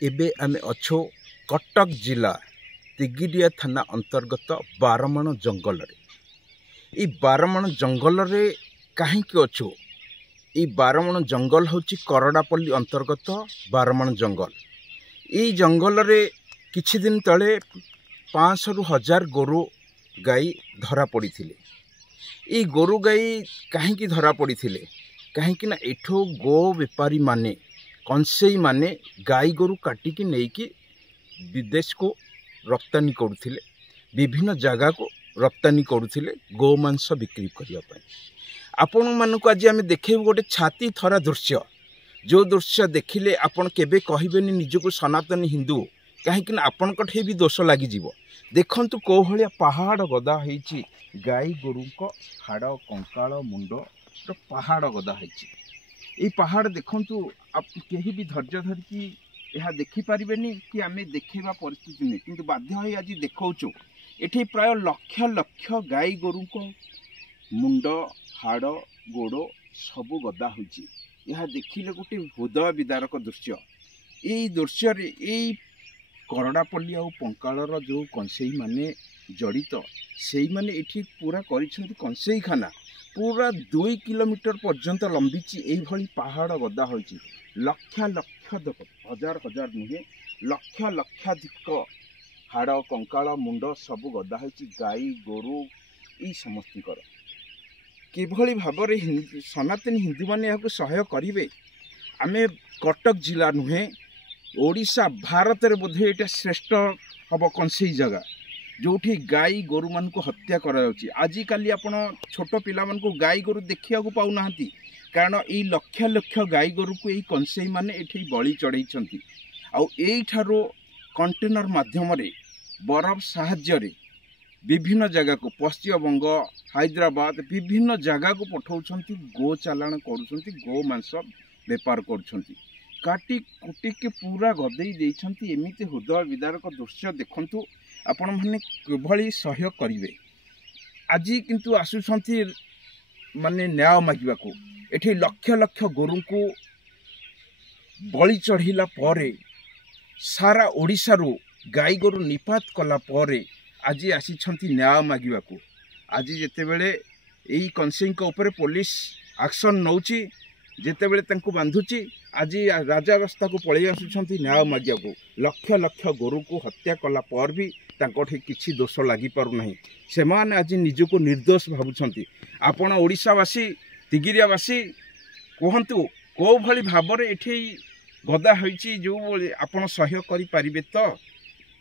एबे आमे अच्छो कटक जिला तिगिरिया थाना अंतर्गत बारमण जंगल रे। बारमण जंगल रे कहीं अच्छो बारमण जंगल हूँ करड़ापल्ली अंतर्गत बारमण जंगल। जंगल रे किछि दिन तले 500 ରୁ 1000 गोरु गाई धरा पड़ी थिले। गोरु गाई कहीं धरा पड़ी थिले कहीं ना एठो गो बेपारी माने कंसेई माने गाई गोरु काटिकी नेकी विदेश को रप्तानी करुथिले, विभिन्न जगह को रप्तानी करुथिले गो मांस बिक्री करिया पय। आपण मानक आज आमे देखेबु गोटे छाती थरा दृश्य, जो दृश्य देखिले आपण केबे कहिबेनी निजको सनातनी हिंदू, कहीं आपण कठे भी दोष लगी जीव। देखंतु को भलिया पहाड़ गदा होईची, गाई गोरुको हाड़ कंकाल मुंड पहाड़ गदा होईची। ये पहाड़ देखंतु आप केही भी धैर्य धरिकी यह देखि पारिबेनी कि आमे देखेबा परिस्थिति नहीं, किंतु बाध्य होई आज देखौचु। एठी प्राय लक्ष लक्ष गाई गोरुको मुंड हाड़ गोड़ सबु गदा होईची। यह देखिले गोटे हृदय विदारक दृश्य। ये दृश्य रे करड़ापल्ली आ पंकालर जो कंसेई माने जड़ित से माने एठी पूरा करिसेंती कंसेई खाना। पूरा 2 किलोमीटर पर्यंत लंबीची एई भली पहाड़ गदा होईची। लक्ष लक्ष हजार हजार नुहे लक्ष लक्षाधिक हाड़ कंकाल मुंड सबु गदा होईची। गाई गोरु ई समस्तीकर किभली भाव सनातनी हिंदू माने याकु सहयोग करिवे। आमे कटक जिला नुहे ओडिशा भारत रे बोधे एटा श्रेष्ठ हम कंसेई जगह जोठी गाई गोरु मान को हत्या करा जाउची। आजि काली आपण छोट पिला मान को गाई गोरु देखिया को पाउ नाहंती, कारण ई लक्ष लक्ष गाई गोरु को ई कंसेई माने एठी बळी चढ़ाइछंती। आ एई ठारो कंटेनर माध्यम रे बरफ साहाय्य रे विभिन्न जगह को पश्चिमबंग हैदराबाद विभिन्न जगह को पठाउछंती। गो चालान करूछंती, गो मांस व्यापार करूछंती। काटी कुटी के पूरा गदेई देइछंती। एमिति हृदय विदारक दृश्य देखंतु आपण माने किभली सहयोग करिवे। आज किंतु आसुछंती माने न्याय मागिबा को। एठी लक्ष लक्ष गोरु को बळी चढ़िला परे सारा ओडिसा रो गाई गोरु निपात कला परे आज आसीछंती न्याय मागिबा को। आज जेते बेले एई कंसेई को ऊपर पुलिस एक्शन नौची, जेते बेले तंकु बांधुची, आज राजा रास्ता को पळै आसुछंती न्याय मागिया को। लक्ष लक्ष गोरु को हत्या कला पर भी तांकोठी किछि दोष लागि पारु नाही। से माने आज निजको निर्दोष भाबुछंती। आपण ओडिशावासी तिगिरियावासी कहंतु को भली भाबरे एठी गदा होईची, जो आपण सहयोग करि पारिबे तो।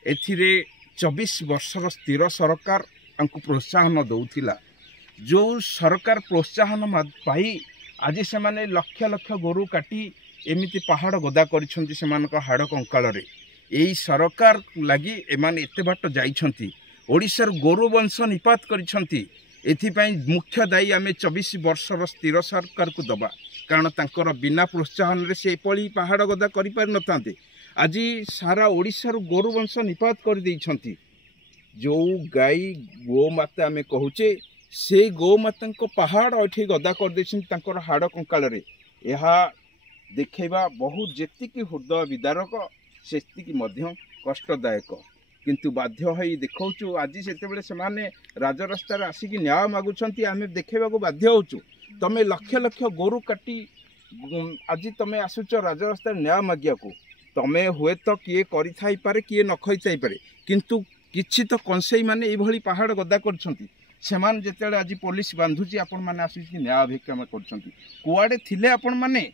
एथिरे 24 वर्षर स्थिर सरकार तांको प्रोत्साहन दउथिला। जो सरकार प्रोत्साहन पाई आज से माने लक्ष लक्ष गोरु काटी एमिति पहाड़ गदा करिछंती सेमानक हाड़ कंकाल रे। एई सरकार लागि एमाने एते बाट जाइछंती, ओडिशार गोरु वंश निपात करिछंती। एथिपाई मुख्य दायी आमे 24 वर्षर स्थिर सरकार को दबा, कारण तांकर बिना प्रोत्साहन रे से पळी पहाड़ गदा करि पार नथांते। आज सारा ओडिशार गोरु वंश निपात कर देइछंती। जो गाई गो माता आमे कहूचे से गो माता को पहाड़ एठी गदा कर देइछंती तांकर हाड़ कंकाल रे। एहा देखैबा बहुत जेतिकी हृदय विदारक सेतिकी मध्य कष्टदायक, किंतु बाध्य होई देखौचु। आज सेते बेले सेमाने राजा रास्ता रे आसी कि न्याय मागुछंती, आमे देखैबा को बाध्य होचु। तमे लक्ष लक्ष गोरु काटी आज तमे आसुच राजा रास्ता रे न्याय मागिया को। तमे हुए तो किए करि थाई पारे, किए न खई थाई पारे, किंतु किछि तो कंसेई माने एई भली पहाड़ गदा करछंती। सेमान जेतेले आज पुलिस बांधुची, आपण माने आसी कि न्याय भिक्षा करछंती। कुआडे थिले आपण माने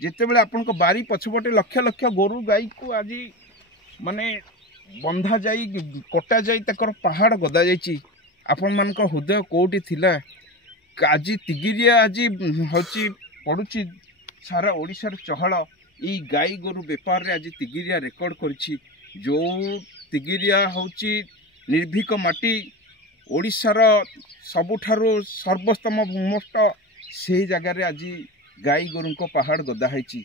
जेतेबेले आपनको बारी पछपटे लक्ष लक्ष गोरु गाई को आज माने बंधा जाई कटा जाई तकर पहाड़ गदा जाईची। आपण मानक हृदय कोठी थिला। आज तिगिरिया आज होची पडुची सारा ओडिशार चहल। ई गाई गोरु व्यापार रे आज तिगिरिया रेकर्ड करछि। जो तिगिरिया होची निर्भीक माटी, ओडिशार सबुठारो सर्वोत्तम मोस्ट से जगह रे आज गाई गोरु को पहाड़ गदा होईची।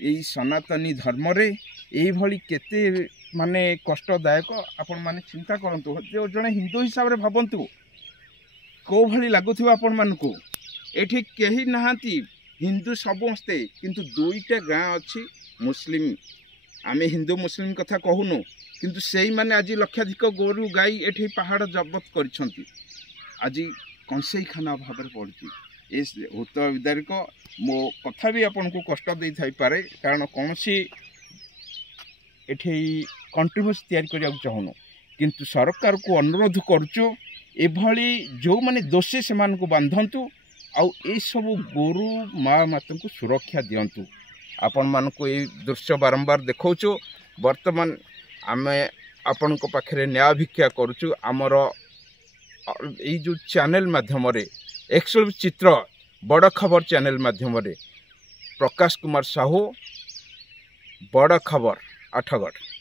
एई सनातनी धर्म रे एई भली केते माने कष्टदायक आपण माने चिंता करंतु। जो जने हिंदू हिसाब रे भाबंतु को भली लागुथिबा आपण मानकु। एठी केही नाहांती हिंदू समस्ते, किंतु दुईटा गाँ अच्छी मुस्लिम आमे हिंदू मुस्लिम कथा कहूनु किंतु सेई माने आज लक्षाधिक गोरु गाई एठी पहाड़ जबत करिसंती आज कंसेई खाना भाव पड़ी इस उत्तर विदारिक मो कथा भी आपन को कष्ट दे थाई पारे कारण कौन सी एठी कंट्रीब्यूशन तैयारी करिया चाहूनु किंतु सरकार को अनुरोध करूचो एभली जो माने दोषी से मान को बांधंतु आउ ए सब गोरु माँ माता को सुरक्षा दिंतु आपण मान को ये दृश्य बारंबार देखौचो वर्तमान आमे आपण को पाखरे न्याय भिक्षा करूचु आमर ये जो चैनल माध्यम एक्चुअल चित्र बड़ खबर चैनल माध्यम प्रकाश कुमार साहू बड़ खबर आठगढ़।